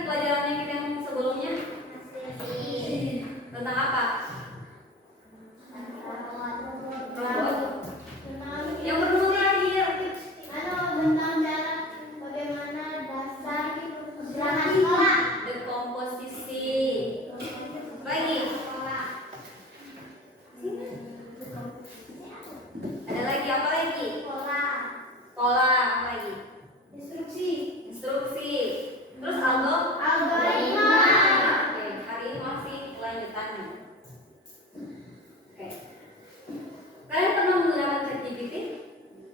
pelajaran yang sebelumnya? Tentang apa? Robot. Yang berulang lagi ya. Tentang cara bagaimana dasar sederhana sekolah. Dekomposisi. Lagi. Ada lagi apa lagi? Pola apa lagi? Instruksi. Terus Algoritma. Oke, hari ini masih lanjutannya. Oke. Kalian pernah menggunakan ChatGPT?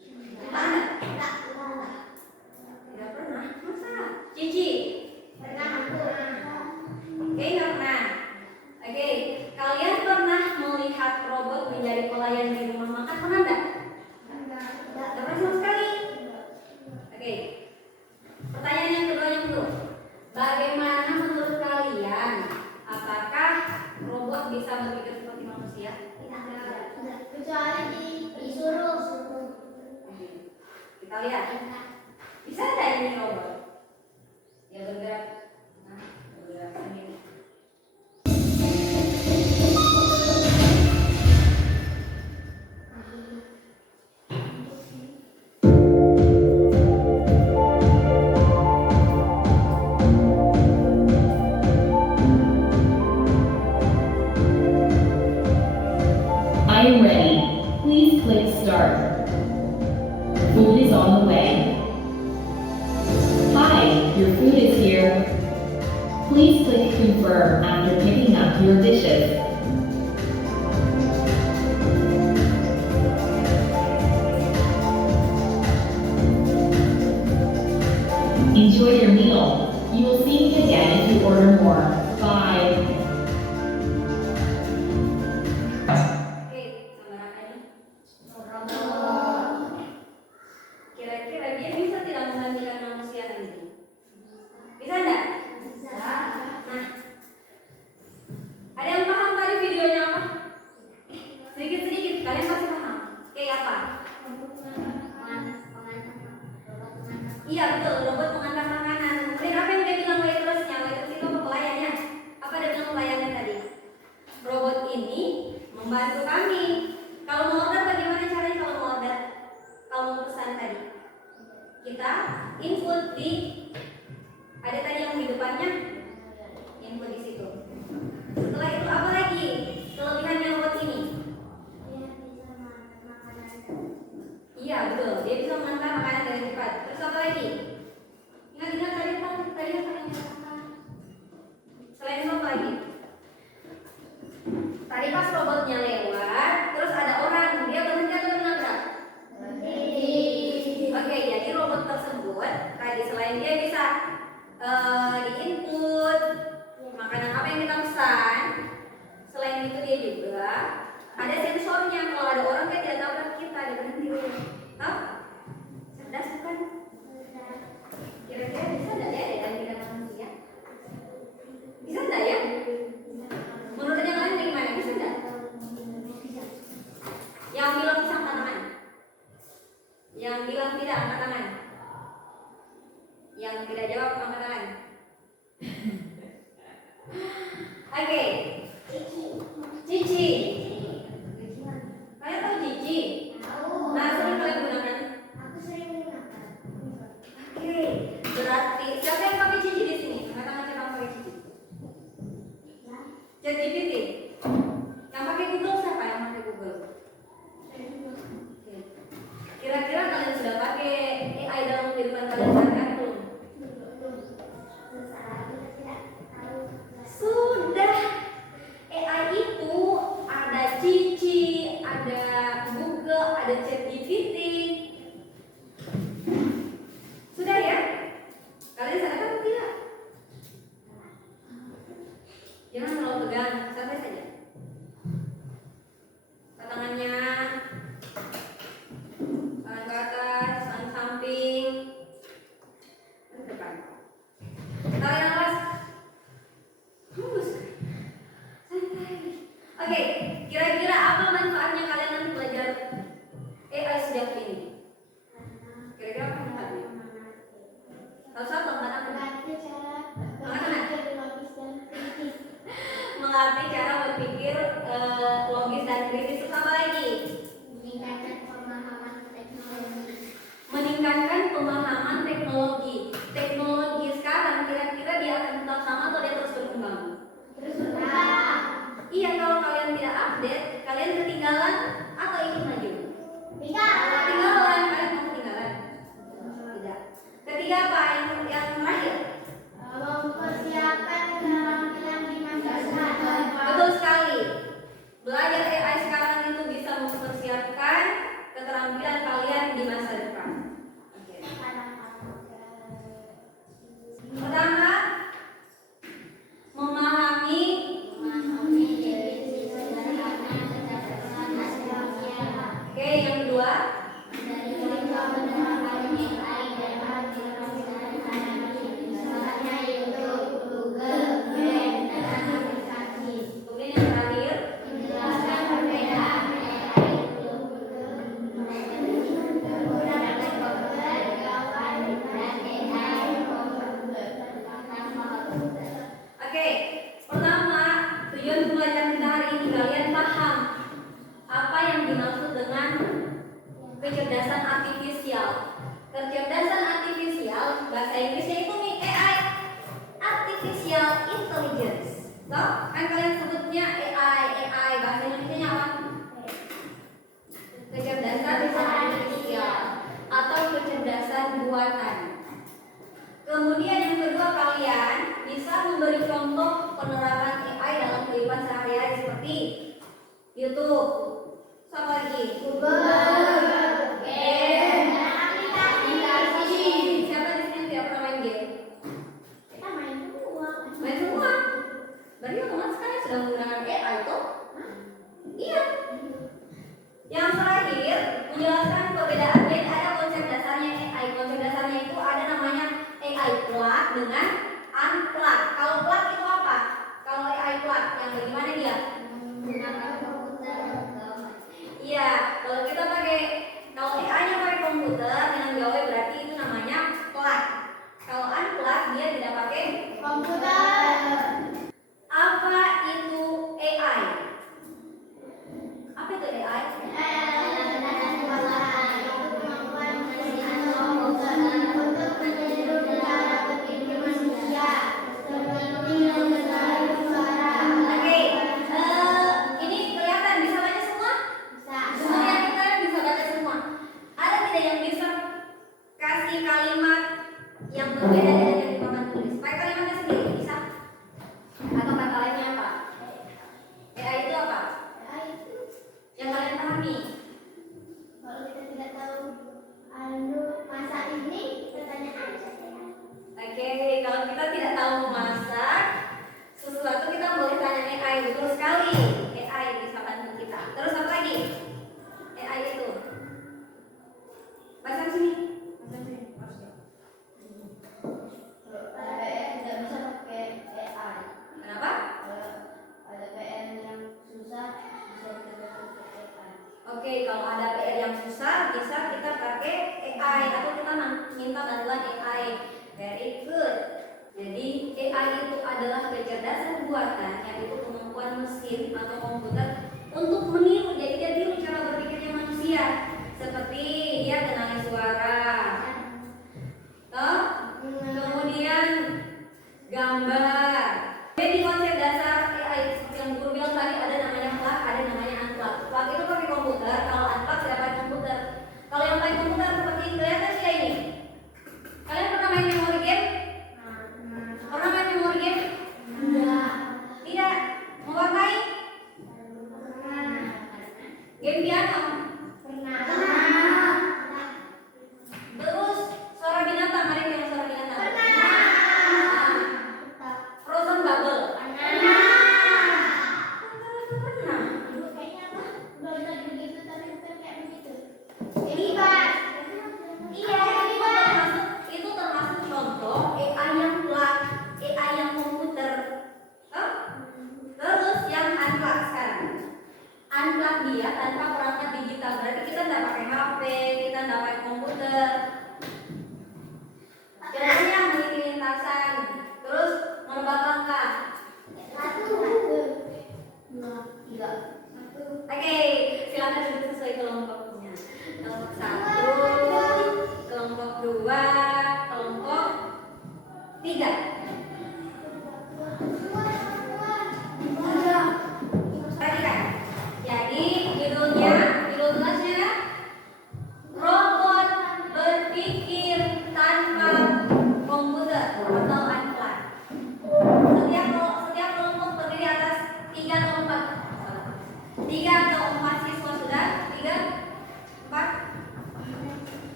Tidak pernah. Masa? Cici? Oke, nggak pernah. Oke, kalian pernah melihat robot menjadi pelayan di rumah makan? Pernah nggak? Nggak pernah sama sekali. Oke. Pertanyaan yang kedua dulu. Bagaimana menurut kalian? Apakah robot bisa berpikir seperti manusia? Kecuali disuruh. Kita lihat. Bisa nggak ini robot? Ya bergerak. Nah, bergerak sendiri. I am ready. Please click start. Food is on the way. Hi, your food is here. Please click confirm after picking up your dishes. Enjoy your meal. You will see me again if you order more. Bye. Oke, sama ini. Kira-kira dia bisa tidak menggantikan manusia nanti? Bisa enggak? Nah, ada yang paham tadi videonya apa? Sedikit-sedikit, kalian pasti paham. Kayak apa? Iya betul, robot pengantar makanan. Kemudian apa yang dia bilang waitressnya? Waitress itu apa pelayannya? Apa dia bilang pelayannya tadi? Robot ini membantu kami. Kalau mau order bagaimana caranya kalau mau order? Kalau mau pesan tadi, kita input di ada tadi yang di depannya, input di situ. Setelah itu apa lagi kelebihannya robot ini? Iya betul, dia bisa mengantar makanan dari cepat. Terus apa lagi? Ingat tadi yang apa? Selain itu apa lagi? Tadi pas robotnya lewat, terus ada orang, dia berhenti atau menabrak? Oke, jadi robot tersebut tadi selain dia bisa di-input makanan apa yang kita pesan, selain itu dia juga ada sensornya. Kalau ada orang yang tidak tabrak kita, dia berhenti dulu. Tahu? Cerdas bukan? Kira-kira bisa nggak ya dengan manusia? Bisa nggak ya? Menurut yang lain bagaimana? Bisa nggak? Yang bilang bisa angkat tangan. Yang bilang tidak angkat tangan. Yang tidak jawab angkat tangan. Oke. Cici. Kalian tahu Cici? Nah, sering kalian gunakan? Oke. Berarti siapa yang pakai Cici di sini? Angkat tangan siapa yang pakai Cici? ChatGPT. Yang pakai Google siapa yang pakai Google? Oke. Kira-kira kalian sudah pakai AI dalam kehidupan kalian sehari-hari belum? Sudah. AI itu ada Cici, ada Google, ada ChatGPT. Sudah ya? Kalian sadar atau tidak? Jangan terlalu tegang, santai saja. Tangannya, tangan ke atas, tangan samping, ke depan. Tarik nafas. Hembus. Santai. Oke, kira-kira apa manfaatnya kalian nanti belajar AI sejak ini? Kira-kira apa manfaatnya? Tahu satu manfaatnya? melatih cara berpikir logis dan kritis. Terus apa lagi? Meningkatkan pemahaman teknologi. Meningkatkan pemahaman teknologi. Teknologi sekarang kira-kira dia akan tetap sama atau dia terus berkembang? Terus berkembang. Iya, kalau kalian tidak update, kalian ketinggalan atau ikut maju? Ketinggalan, kalian mau ketinggalan? Tidak. Ketiga apa? Yang terakhir? Mempersiapkan keterampilan di masa depan. Betul sekali. Belajar AI sekarang itu bisa mempersiapkan keterampilan kalian di masa depan. Oke. Pertama, memahami. Oke, yang kedua, kemudian yang terakhir, oke. Pertama, tujuan pembelajaran kita hari ini kalian paham apa yang dimaksud dengan kecerdasan artifisial. Kecerdasan artifisial bahasa Inggrisnya itu nih AI, artificial intelligence. Toh, kan kalian sebutnya AI, bahasa Indonesia apa? Kecerdasan artifisial atau kecerdasan buatan. Kemudian yang kedua, kalian bisa memberi contoh penerapan AI dalam kehidupan sehari-hari seperti YouTube, apa lagi? Siapa di sini yang tidak pernah main game? Main semua. Berarti otomatis kalian sudah menggunakan AI toh? Iya. Yang terakhir, menjelaskan perbedaan. Jadi ada konsep dasarnya AI. Konsep dasarnya itu ada namanya AI plug dengan unplug. Kalau plug itu apa? Kalau AI plug yang bagaimana dia? Iya, kalau AI-nya pakai komputer dengan gawai berarti itu namanya plug. Kalau unplug dia tidak pakai Komputer. Apa itu AI? Apa itu AI? Oke, ini kelihatan bisa baca semua? Semua yang kalian bisa baca semua. Ada tidak yang bisa kasih kalimat yang berbeda dengan yang di papan tulis? Pakai kalimatnya sendiri bisa? Atau kata lainnya apa? AI itu apa? Yang kalian pahami? Kalau kita tidak tahu masa ini, bertanya aja ya. Oke, kalau kita tidak tahu memasak sesuatu kita boleh tanya AI. Betul sekali, AI bisa bantu kita. Terus apa lagi? AI itu bahasa sini. Kalau PR tidak bisa pakai AI. Kenapa? Kalau ada PR yang susah, bisa kita pakai AI. Oke, kalau ada PR yang susah bisa kita pakai AI atau kita minta bantuan AI. Very good. Jadi AI itu adalah kecerdasan buatan, yaitu kemampuan mesin atau komputer untuk meniru. Jadi dia tiru cara berpikirnya manusia. Seperti dia kenali suara, toh, kemudian gambar. Jadi konsep dasar AI seperti yang guru bilang tadi ada namanya plug, ada namanya unplug. Plug itu pakai komputer, kalau unplug tidak pakai komputer. Kalau yang pakai komputer seperti kelihatan sih ini. Kalian pernah main memory game? Pernah main memory game? Tidak. Mewarnai? Game piano? Terus suara binatang, ada yang suara binatang? Frozen Bubble?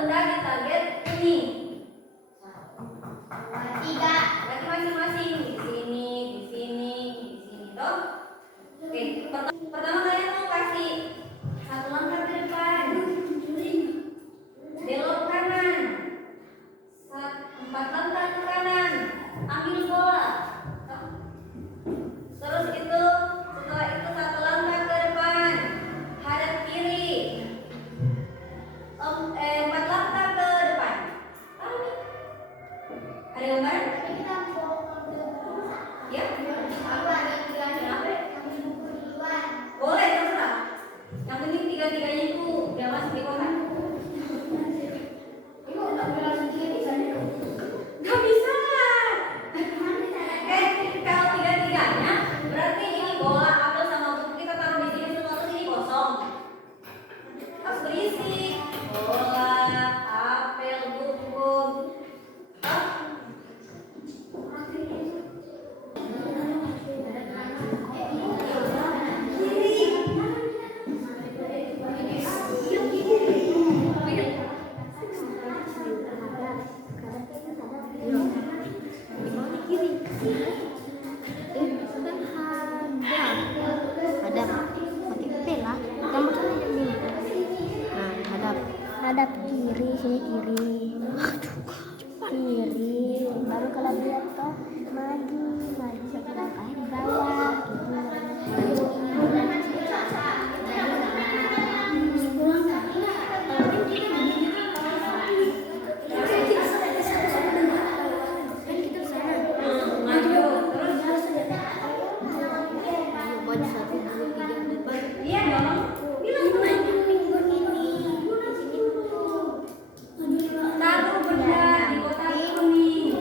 benda di target kuning? 3. Berarti masing-masing di sini, toh? Oke, pertama kalian mau kasih satu langkah ke depan, belok kanan, 4 langkah ke kanan, ambil bola. Terus itu setelah itu 1 langkah ke depan, hadap kiri. 4 langkah ke depan. Tahu nih? Ada gambaran? Tapi kita mau Ya? Kenapa? duluan. Boleh, terserah. Yang penting tiga-tiganya itu udah masuk di kotak. Ibu udah bilang sendiri sana. Gak bisa. Kalau tiga-tiganya berarti ini bola, apel sama buku kita taruh di sini semua, terus ini kosong. Harus berisi bola, apel, buku. Hah? Hadap kiri, sini kiri. Kiri, baru kalau lihat toh maju satu langkah di bawah. Iya dong. Taruh benda di kotak kuning.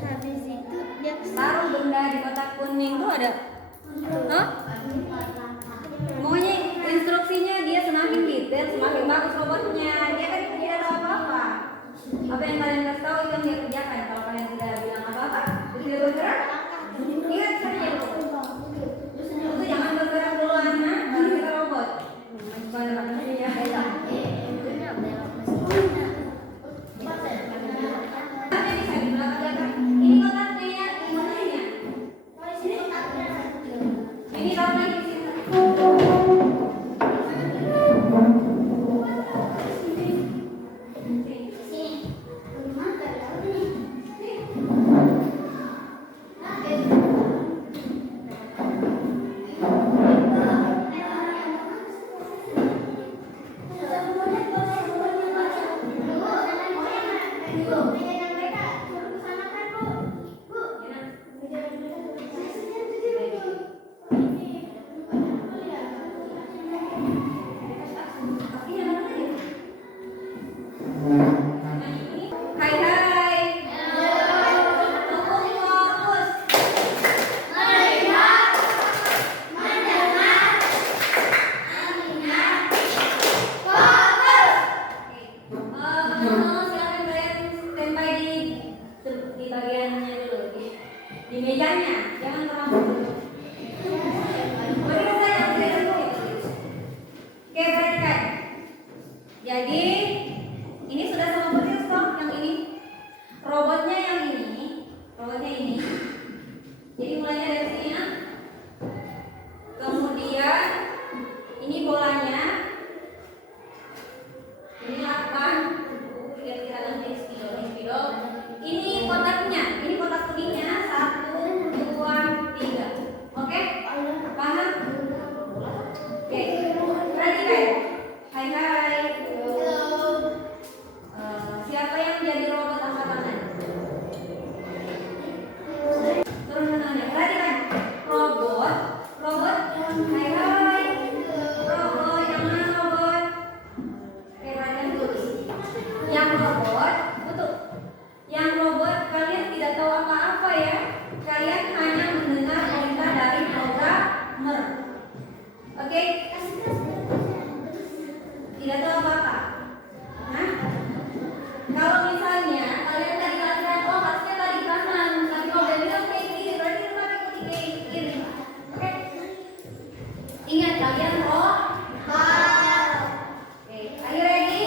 Habis itu dia Taruh benda di kotak kuning tuh ada. Hah? Pokoknya instruksinya dia semakin detail, semakin bagus robotnya. Dia kan tidak tahu apa-apa. Apa yang kalian kasih tahu itu yang dia kerjakan. Kalau kalian tidak bilang apa-apa, tidak bergerak. Ingat saja itu jangan bergerak duluan, nah, baru kita robot. Banyak ya. Ini kotaknya ya, ini kotaknya. Ini taruh lagi di sini. Hai hai. Fokus fokus. Silakan kalian standby di bagiannya dulu, di mejanya, jangan terlalu dulu. Bagi saya yang dulu. Oke, perhatikan. Jadi ini sudah sama persis toh yang ini. Robotnya yang ini, robotnya ini. Jadi mulainya dari sini ya. Kemudian ini bolanya. Ini 8. Kira-kira nanti spidol. Ini kotaknya, ini kotak kuningnya 1, 2, 3. Oke? Paham? Oke. Perhatikan. Hai hai. Siapa yang jadi robot angkat tangan? Turun tangannya. Perhatikan. Robot. Hai hai. Robot yang mana robot? Oke, perhatikan dulu. Yang robot, betul. Yang robot kalian tidak tahu apa-apa ya. Kalian hanya mendengar perintah dari programmer. Oke? Tidak tahu apa-apa. Hah? Kalau misalnya kalian tadi kalian harusnya tadi kanan, tapi kalau udah bilang kayak gini, berarti itu kan ikuti kayak gini. Oke? Ingat kalian robot. Oke, are you ready?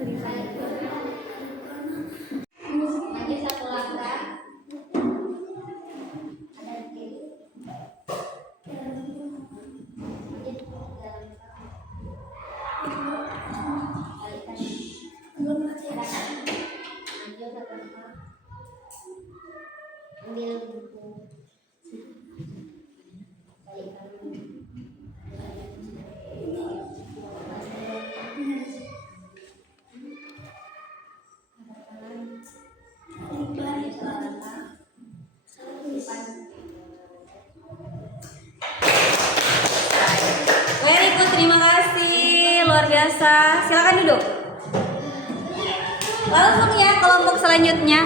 Maju satu langkah. Ada di kiri. Maju 3 langkah. Balikan. Ada kan? Maju 1 langkah. Ambil buku. Balikan. Very good, terima kasih, luar biasa. Silakan duduk. Langsung ya kelompok selanjutnya.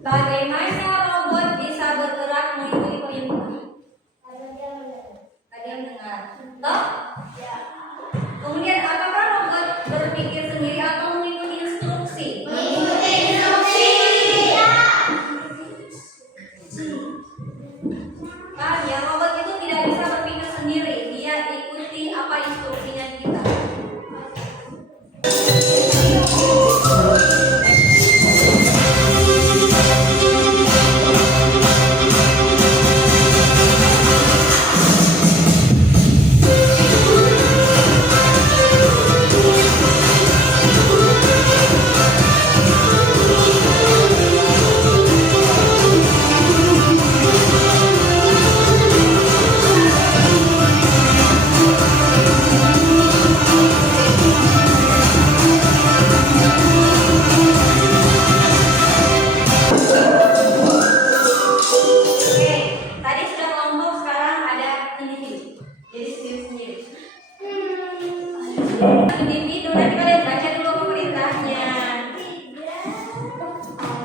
Bagaimana robot bisa bergerak mengikuti perintah? Kalian dengar? Toh? Kemudian apakah robot berpikir sendiri atau mengikuti instruksi? Mengikuti instruksi. Paham ya, robot itu tidak bisa berpikir sendiri. Dia ikuti apa instruksinya kita. Individu, nanti kalian baca dulu pemerintahnya.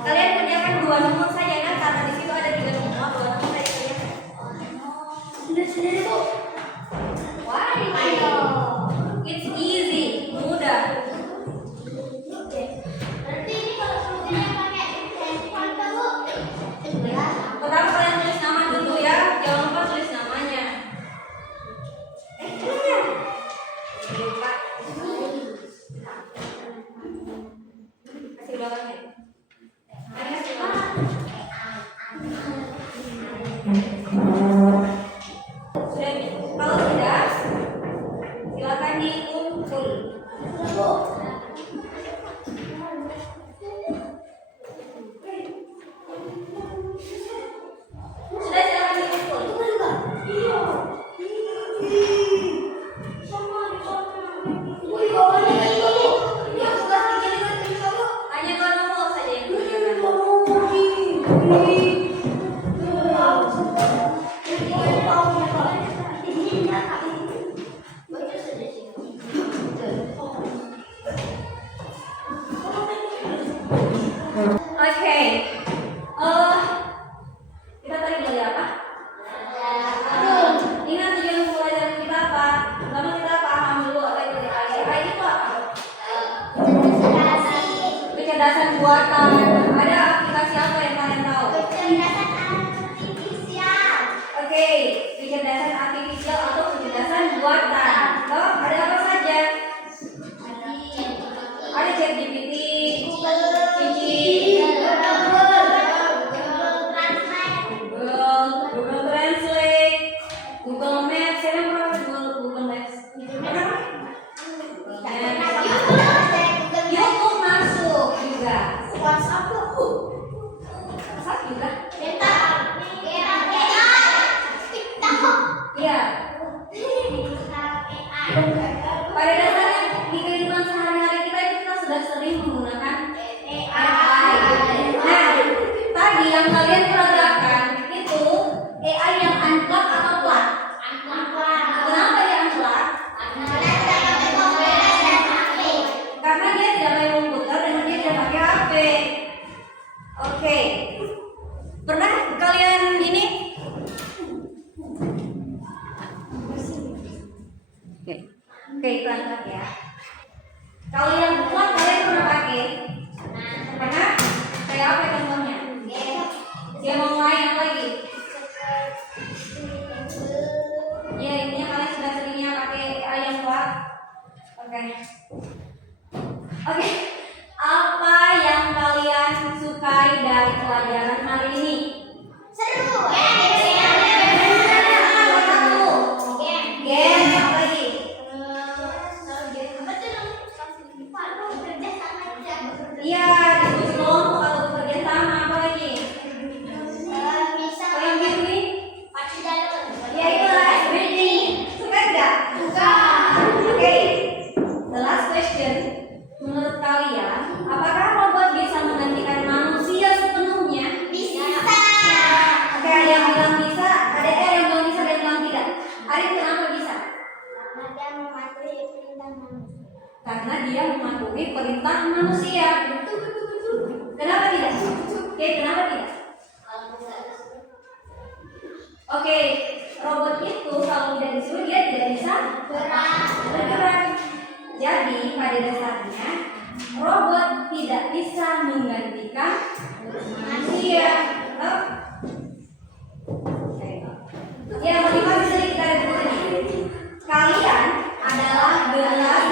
Kalian kerjakan 2 nomor saja kan, karena di situ ada 3 nomor, 2 nomor saja kerjakan. Sendiri Bu. Why? It's easy, mudah. Berarti ini kalau solusinya pakai handphone kan Bu? Pertama kalian tulis nama dulu ya, jangan lupa tulis namanya. full. Sudah silakan dipukul. Hanya Konomo saja yang Oke. Kita tadi belajar apa? Ingat tujuan pembelajaran kita apa? Pertama kita paham dulu apa itu AI. AI itu apa? Kecerdasan buatan. Ada aplikasi apa yang kalian tahu? Oke, kecerdasan artifisial atau kecerdasan buatan. Toh, ada apa saja? Ada ChatGPT, Google Translate, Google Maps. Siapa yang pernah pakai Google Maps? YouTube masuk juga. WhatsApp juga. Iya. Pada dasarnya di kehidupan sehari-hari kita sudah sering menggunakan AI. Nah, tadi yang kalian peragakan itu AI yang unplug atau plug? Kenapa dia unplug? Karena dia tidak pakai komputer dan dia tidak pakai HP. Oke. Pernah kalian ini? Oke, berangkat ya. Kalau yang plug kalian pernah pakai? Pernah? Kayak apa contohnya? Game online apa lagi? Ya, intinya kalian sudah seringnya pakai AI yang plug. Oke. Apa yang kalian sukai dari pelajaran hari ini? Game apa lagi? Iya, diskusi kelompok atau bekerja sama. Apa lagi? Kalau yang gitu nih? Ya itu live reading. Suka nggak? Suka. Oke. The last question. Menurut kalian, apakah robot bisa menggantikan manusia sepenuhnya? Oke, ada yang bilang bisa, ada yang bilang bisa, ada yang bilang tidak. Arif, kenapa bisa? Karena dia mematuhi perintah manusia. Kenapa tidak? Oke, kenapa tidak? Oke, robot itu kalau tidak disuruh dia tidak bisa bergerak. Jadi pada dasarnya robot tidak bisa menggantikan manusia. Ya, motivasi dari kita ini. Kalian adalah gelas